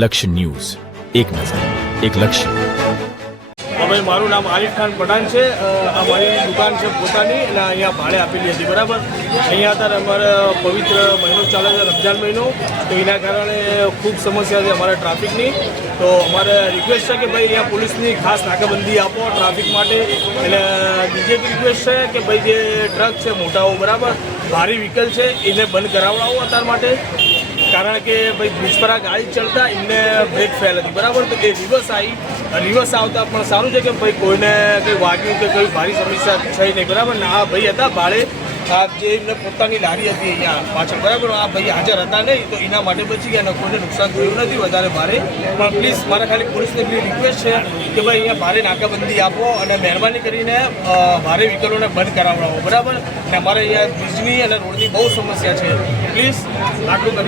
લક્ષ્ય ન્યૂઝ, એક નજર, એક લક્ષ્ય. ભાઈ મારું નામ આલિફ ખાન પઠાણ છે. અમારી દુકાન છે પોતાની અને અહીંયા ભાડે આપેલી હતી, બરાબર. અહીંયા અત્યારે અમારે પવિત્ર મહિનો ચાલે છે, રમજાન મહિનો, તો એના કારણે ખૂબ સમસ્યા છે અમારે ટ્રાફિકની. તો અમારે રિક્વેસ્ટ છે કે ભાઈ અહીંયા પોલીસની ખાસ નાકાબંધી આપો ટ્રાફિક માટે. એટલે બીજી એક રિક્વેસ્ટ છે કે ભાઈ જે ટ્રક છે મોટાઓ, બરાબર, ભારે વ્હીકલ છે, એને બંધ કરાવડાવો અત્યાર માટે. કારણ કે ભાઈ બ્રિજ પર આ ગાડી ચડતા એમને બ્રેક ફેલ હતી, બરાબર. તો એ રિવર્સ આવતા પણ સારું છે કે ભાઈ કોઈને કંઈ વાગ્યું કે કોઈ ભારી સમસ્યા થઈ નહીં, બરાબર. ને આ ભાઈ હતા ભાડે, આ જે એમને પોતાની લારી હતી અહીંયા પાછળ, બરાબર, આ ભાઈ હાજર હતા નહીં, તો એના માટે બચી ગયા. કોઈને નુકસાન થયું નથી વધારે ભારે. પણ પ્લીઝ મારા ખાલી પોલીસને એટલી રિક્વેસ્ટ છે કે ભાઈ અહીંયા ભારે નાકાબંધી આપો અને મહેરબાની કરીને ભારે વ્હીકલોને બંધ કરાવડાવો, બરાબર. અને અમારે અહીંયા બ્રિજની અને રોડની બહુ સમસ્યા છે. પ્લીઝ આટલું કરી